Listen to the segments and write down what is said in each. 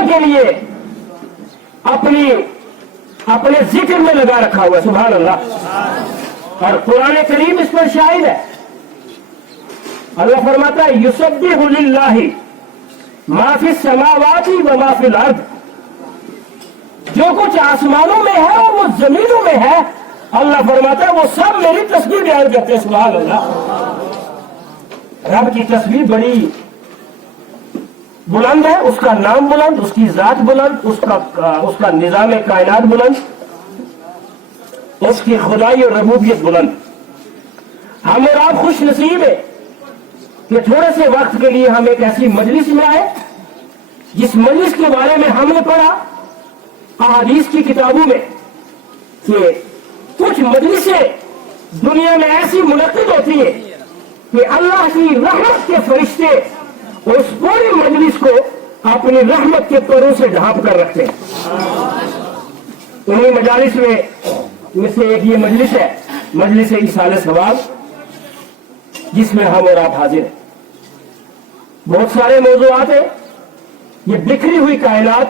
اللہ के लिए अपने जिक्र में लगा रखा हुआ है। सुभान अल्लाह। और कुरान करीम इस पर शाहिद है। अल्लाह फरमाता है युसब्बिहु लिल्लाहि मा फिस समावाति व मा फिल अर्द। जो कुछ आसमानों में है और वो जमीनों में है, अल्लाह फरमाता है वो सब मेरी तस्बीह बयान करते हैं। सुभान अल्लाह। रब की तस्बीह बड़ी बुलंद है, उसका नाम बुलंद, उसकी जात बुलंद, उसका निजाम कायनात बुलंद, उसकी खुदाई और रबूबियत बुलंद। हम और आप खुश नसीब है कि थोड़े से वक्त के लिए हम एक ऐसी मजलिस में आए जिस मजलिस के बारे में हमने पढ़ा अहादीस की किताबों में कि कुछ मजलिसें दुनिया में ऐसी मुनक्किद होती है कि अल्लाह की रहमत के फरिश्ते उस पूरी मजलिस को अपनी रहमत के परों से ढांप कर रखते हैं। उन्हीं मजालिस में से एक ये मजलिस है, मजलिस इसाले सवाब, जिसमें हम और आप हाजिर हैं। बहुत सारे मौजूआत हैं। ये बिखरी हुई कायनात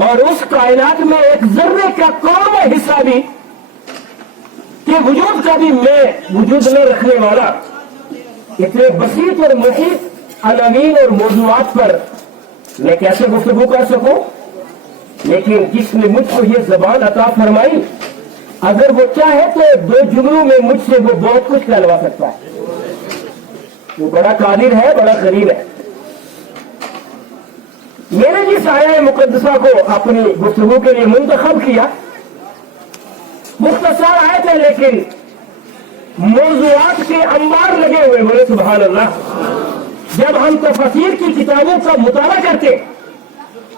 और उस कायनात में एक जर्रे का कौन हिस्सा भी कि वजूद का भी मैं वजूद न रखने वाला इतने बसीत और मुहीत अनवीन और मौजूआत पर मैं कैसे गुफ्तगू कर सकूं। लेकिन जिसने मुझको ये जबान अता फरमाई, अगर वो चाहे तो दो जुमलों में मुझसे वो बहुत कुछ कहलवा सकता है। वो बड़ा कादिर है, बड़ा करीब है। मैंने जिस आया मुकद्दसा को अपनी गुफ्तगू के लिए मुंतखब किया, मुख्तसर आयत है लेकिन मौजूआत के अंबार लगे हुए। बोले सुभान अल्लाह। जब हम तफसीर की किताबों का मुताला करते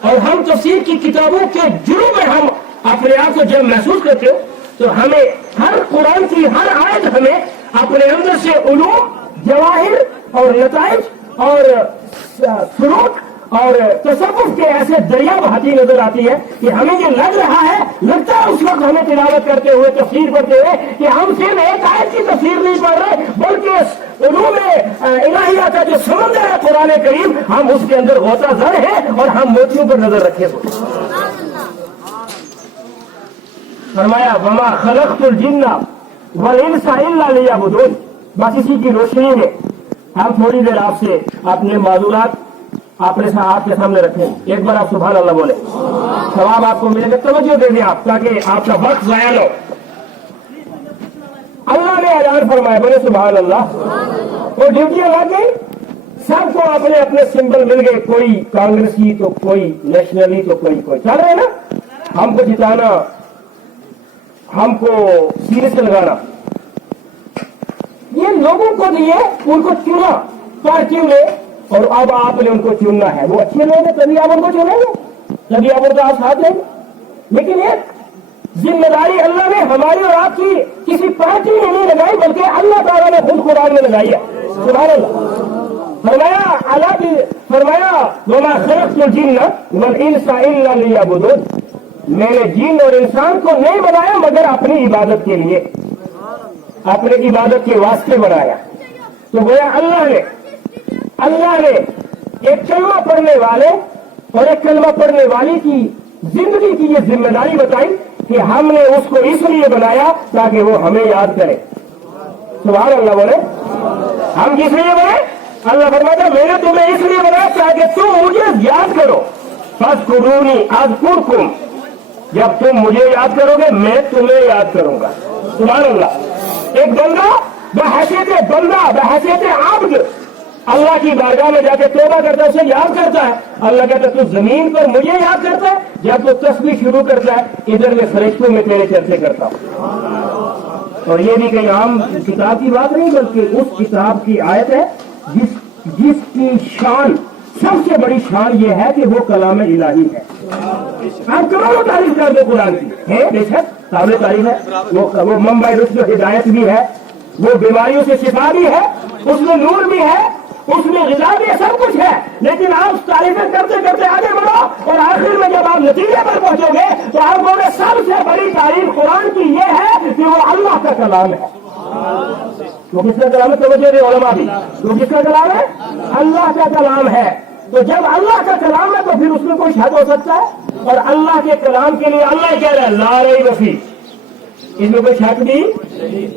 और हम तफसीर की किताबों के जुर्म में हम अपने आप को जब महसूस करते हो तो हमें हर कुरान की हर आयत हमें अपने अंदर से उलूम, जवाहिर और नताइज और फुरूक और तसव्वुफ के ऐसे दरिया बहाती नजर आती है कि हमें ये लग रहा है, लगता है उस वक्त हमें तिलावत करते हुए, तफसीर करते हुए कि हम सिर्फ एक आयत की तफसीर नहीं पढ़ रहे, बल्कि उलूम इलाहिया का जो समंदर है कुरान करीम, हम उसके अंदर गोता जर है और हम मोतियों पर नजर रखे हुए। फरमाया वमा खलक़तुल जिन्ना वल इंसा इल्ला लियअबुदून। बस इसी की रोशनी में हम थोड़ी देर आपसे अपने माजूरात आपके सामने रखें। एक बार आप सुभान अल्लाह बोले, सवाब आपको मिलेगा। तवज्जो दे दें आप ताकि आपका वक्त जाया न हो। अल्लाह ने ऐलान फरमाया, बोले सुभान अल्लाह। वो ड्यूटियां लग गई, सबको अपने अपने सिंबल मिल गए। कोई कांग्रेसी तो कोई नेशनली तो कोई चल रहे ना, हमको जिताना, हमको सीरीज लगाना। ये लोगों को दिए, उनको चुना पार्टियों ने और अब आपने उनको चुनना है। वो अच्छे लोग हैं तभी आप उनको चुनेंगे, तभी आप उनका आप साथ देंगे। लेकिन एक जिम्मेदारी अल्लाह ने हमारी और आपकी किसी पार्टी में नहीं लगाई, बल्कि अल्लाह ताला ने खुद कुरान में लगाई है। सुभान अल्लाह। फरमाया वमा खलक़तुल जिन्ना वल इंसा इल्ला लियअबुदून। मैंने जिन और इंसान को नहीं बनाया मगर अपनी इबादत के लिए, अपनी इबादत के वास्ते बनाया। तो गोया अल्लाह ने एक कलमा पढ़ने वाले और एक कलमा पढ़ने वाली की जिंदगी की ये जिम्मेदारी बताई कि हमने उसको इसलिए बनाया ताकि वो हमें याद करे। सुभान अल्लाह बोले। हम किस लिए बने? अल्लाह फरमाता मैंने तुम्हें इसलिए बनाया ताकि तुम मुझे याद करो। फज़कुरूनी अज़कुरकुम। जब तुम मुझे याद करोगे मैं तुम्हें याद करूंगा। सुभान अल्लाह। एक बंदा बहैसियत बंदा, बहैसियत आब्द अल्लाह की बारगाह में जाके तौबा करता है, उसे याद करता है। अल्लाह कहता है तू जमीन पर मुझे याद करता है, जब तू तस्बीह शुरू करता है इधर मैं फरिश्तों में तेरे चर्चे करता हूं। और ये भी कहीं आम किताब की बात नहीं, बल्कि उस किताब की आयत है जिसकी शान, सबसे बड़ी शान ये है कि वो कलाम इलाही है। आप करोड़ों तारीफ कर दो कुरान की, है बेशक काबिल तारीफ है। वो मुंबई रुश्द हिदायत भी है, वो बीमारियों से शिफा भी है, उसमें नूर भी है, उसमें ग़िज़ा भी है, सब कुछ है। लेकिन आप तारीफें करते करते आगे बढ़ो और आखिर में जब आप नतीजे पर पहुंचोगे तो आप बोले सबसे बड़ी तारीफ कुरान की ये है कि वो अल्लाह का कलाम है। तो किसका कलाम है? तवज्जो दे उलमा भी। तो किसका कलाम है? अल्लाह का कलाम है। तो जब अल्लाह का कलाम है तो फिर इसमें कोई शक हो सकता है? और अल्लाह के कलाम के लिए अल्लाह कह रहा है ला रैब फीह, इसमें कोई शक भी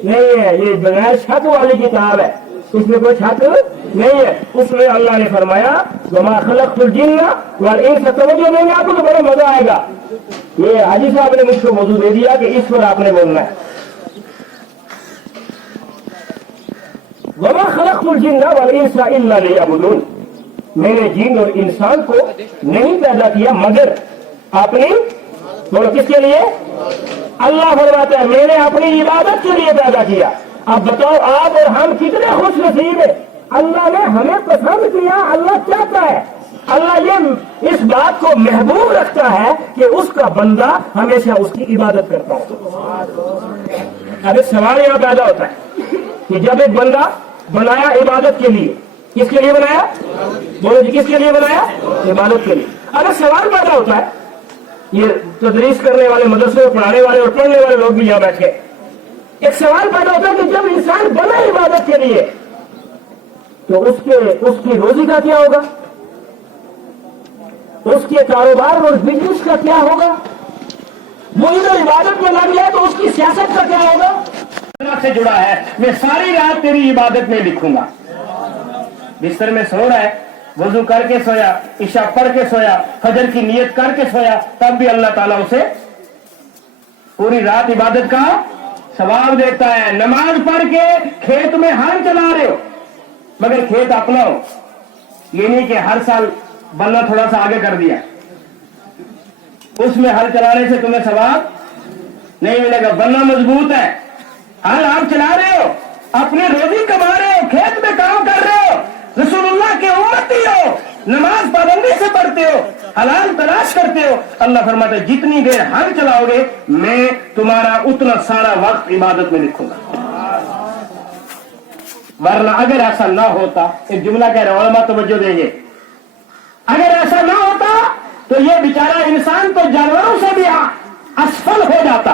नहीं है, ये बगैर शक वाली किताब है, इसमें कोई शक नहीं है। उसमें अल्लाह ने फरमाया वमा खलक़तुल जिन्ना वल इंसा, तवज्जो देंगे आपको तो बड़ा मजा आएगा। ये हाजी साहब ने मुझको मौजू दे दिया कि इस पर आपने बोलना है। वमा खलक़तुल जिन्ना वल इंसा इल्ला लियअबुदून, मैंने जिन और इंसान को नहीं पैदा किया मगर अपनी, बोलो किसके लिए? अल्लाह फरमाता है मैंने अपनी इबादत के लिए पैदा किया। अब बताओ आप और हम कितने खुश नसीब है, अल्लाह ने हमें पसंद किया। अल्लाह चाहता है, अल्लाह ये इस बात को महबूब रखता है कि उसका बंदा हमेशा उसकी इबादत करता है। अब एक सवाल यहां पैदा होता है कि जब एक बंदा बनाया इबादत के लिए, किसके लिए बनाया? बोलो जी किसके लिए बनाया? इबादत के लिए। अब एक सवाल पैदा होता है, ये तदरीस करने वाले, मदरसे में पढ़ाने वाले और पढ़ने वाले लोग भी यहां बैठे, एक सवाल पैदा होता है कि जब इंसान बना इबादत के लिए तो उसकी रोजी का क्या होगा? उसके कारोबार और बिजनेस का क्या होगा? वो इधर इबादत में लग जाए तो उसकी सियासत का क्या होगा? से जुड़ा है, मैं सारी रात तेरी इबादत में लिखूंगा। बिस्तर में सो रहा है, वजू करके सोया, इशा पढ़ के सोया, फजर की नियत करके सोया, तब भी अल्लाह ताला उसे पूरी रात इबादत का सवाब देता है। नमाज पढ़ के खेत में हल चला रहे हो, मगर खेत अपना हो, ये नहीं कि हर साल बल्ला थोड़ा सा आगे कर दिया, उसमें हल चलाने से तुम्हें सवाब नहीं मिलेगा। बल्ला मजबूत है, हल आप चला रहे हो, अपने रोजी कमा रहे हो, खेत में काम कर रहे हो, रसूलुल्लाह के उम्मती हो, नमाज पाबंदी से पढ़ते हो, हलाल तलाश करते हो। अल्लाह फरमाता है जितनी देर हल चलाओगे मैं तुम्हारा उतना सारा वक्त इबादत में लिखूंगा। वरना अगर ऐसा ना होता, एक जुमला कह रहे हैं उलमा तवज्जो देंगे, अगर ऐसा ना होता तो ये बेचारा इंसान तो जानवरों से भी असफल हो जाता,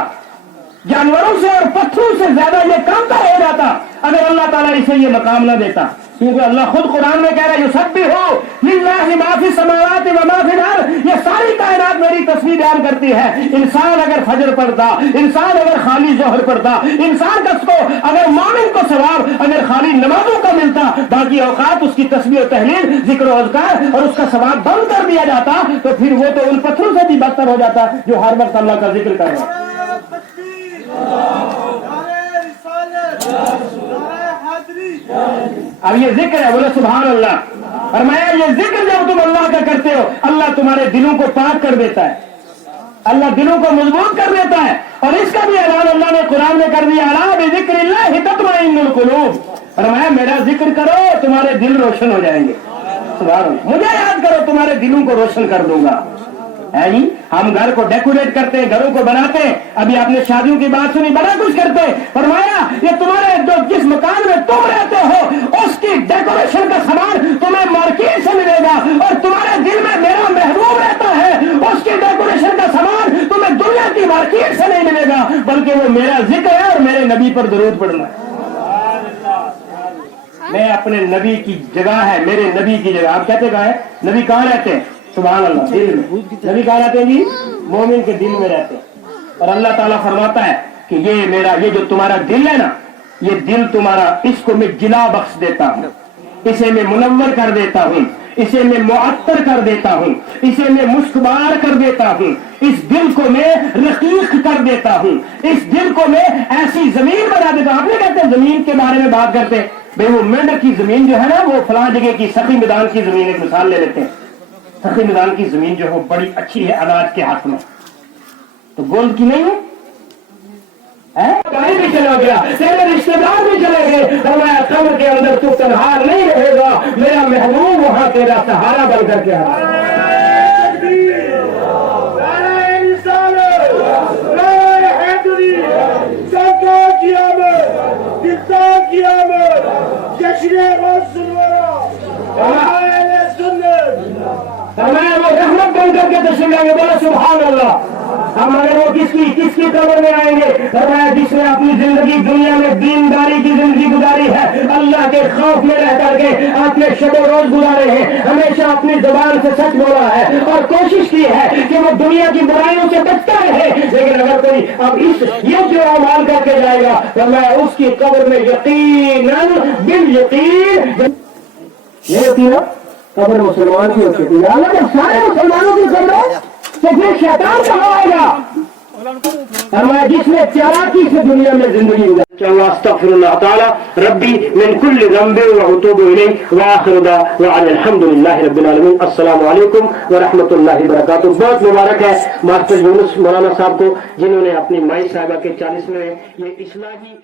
जानवरों से और पत्थरों से ज्यादा ये कमतर हो जाता अगर अल्लाह ताला इसे ये मकाम ना देता। क्योंकि अल्लाह खुद कुरान में कह रहा है युसब्बिहु लिल्लाहि मा फिस समावाति व मा फिल अर्द, ये सारी कायनात मेरी तस्बीह बयान करती है। इंसान अगर फजर पढ़ता, इंसान अगर खाली जोहर पढ़ता, इंसान को अगर मोमिन को सवाब अगर खाली नमाजों का मिलता, बाकी औकात उसकी तस्बीह और तहलील, जिक्र और अज़कार और उसका सवाब बंद कर दिया जाता, तो फिर वो तो उन पत्थरों से भी बदतर हो जाता जो हर वक्त अल्लाह का जिक्र कर रहा है। अब ये जिक्र है, बोले सुभान अल्लाह। और मैं ये जिक्र जब तुम अल्लाह का करते हो, अल्लाह तुम्हारे दिलों को पाक कर देता है, अल्लाह दिलों को मजबूत कर देता है। और इसका भी ऐलान अल्लाह ने कुरान में कर दिया, अला बिज़िक्रिल्लाहि तत्मइन्नुल क़ुलूब, और मैं मेरा जिक्र करो तुम्हारे दिल रोशन हो जाएंगे। सुभान अल्लाह, मुझे याद करो तुम्हारे दिलों को रोशन कर दूंगा। है जी, हम घर को डेकोरेट करते हैं, घरों को बनाते हैं, अभी आपने शादियों की बात सुनी, बड़ा कुछ करते हैं। फरमाया ये तुम्हारे जो जिस मकान में तुम रहते हो उसकी डेकोरेशन का सामान तुम्हें मार्केट से मिलेगा, और तुम्हारे दिल में मेरा महबूब रहता है, उसकी डेकोरेशन का सामान तुम्हें दुनिया की मार्केट से नहीं मिलेगा, बल्कि वो मेरा जिक्र है और मेरे नबी पर दरूद पढ़ना है। मैं अपने नबी की जगह है, मेरे नबी की जगह। आप कहते कहाँ है? नबी कहाँ रहते हैं? सुभान अल्लाह, दिल में। नबी कहाँ रहते हैं जी? मोमिन के दिल में रहते हैं। और अल्लाह ताला फरमाता है कि ये मेरा, ये जो तुम्हारा दिल है ना, ये दिल तुम्हारा, इसको मैं जिला बख्श देता हूँ, इसे मैं मुनव्वर कर देता हूँ, इसे मैं मुअत्तर कर देता हूँ, इसे मैं मुश्कबार कर देता हूँ, इस दिल को मैं रकीक कर देता हूँ, इस दिल को मैं ऐसी जमीन बना देता हूँ। आपने कहते हैं जमीन के बारे में बात करते हैं, भाई वो मेंढक की जमीन जो है ना, वो फलां जगह की सखी मैदान की जमीन, एक मिसाल ले लेते हैं। सखी मैदान की जमीन जो है वो बड़ी अच्छी है अनाज के हाथ में, तो गोल्ड की नहीं है, गाड़ी भी चला गया, तेरे रिश्तेदार भी चले गए, और मैं कब्र के अंदर तू तन्हार नहीं रहेगा, मेरा महबूब वहां तेरा सहारा बन करके आया। मैं वो रहमत बन करके तस्वीर बोला सुभान अल्लाह। अब मगर वो किसकी कब्र में आएंगे? फरमाया जिसने अपनी जिंदगी दुनिया में दीनदारी की जिंदगी गुजारी है, अल्लाह के खौफ में रह करके अपने शब रोज गुजारे हैं, हमेशा अपनी जुबान से सच बोला है और कोशिश की है कि वो दुनिया की बुराइयों से बचता रहे। लेकिन अगर कोई अब ये जो अमाल करके जाएगा तो मैं उसकी कब्र में यकीनन बिल यकीन ये होती है कब्र मुसलमान की होती थी। अगर सारे मुसलमानों की कब्र है तो फिर शैतान कहाँ आएगा? हमारे जिसने चालाकी से दुनिया में जिंदगी गुजारी। अस्तगफिरुल्लाह ताला रब्बी मिन कुल्ली ज़ंबिन व अतूबु इलैहि व आखिरु दअवाना अल्हम्दुलिल्लाहि रब्बिल आलमीन। अस्सलामु अलैकुम व रहमतुल्लाहि व बरकातुहू। बहुत मुबारक है मास्टर यूनुस मौलाना साहब को जिन्होंने अपनी माई साहिबा के 40वें ये इस्लाही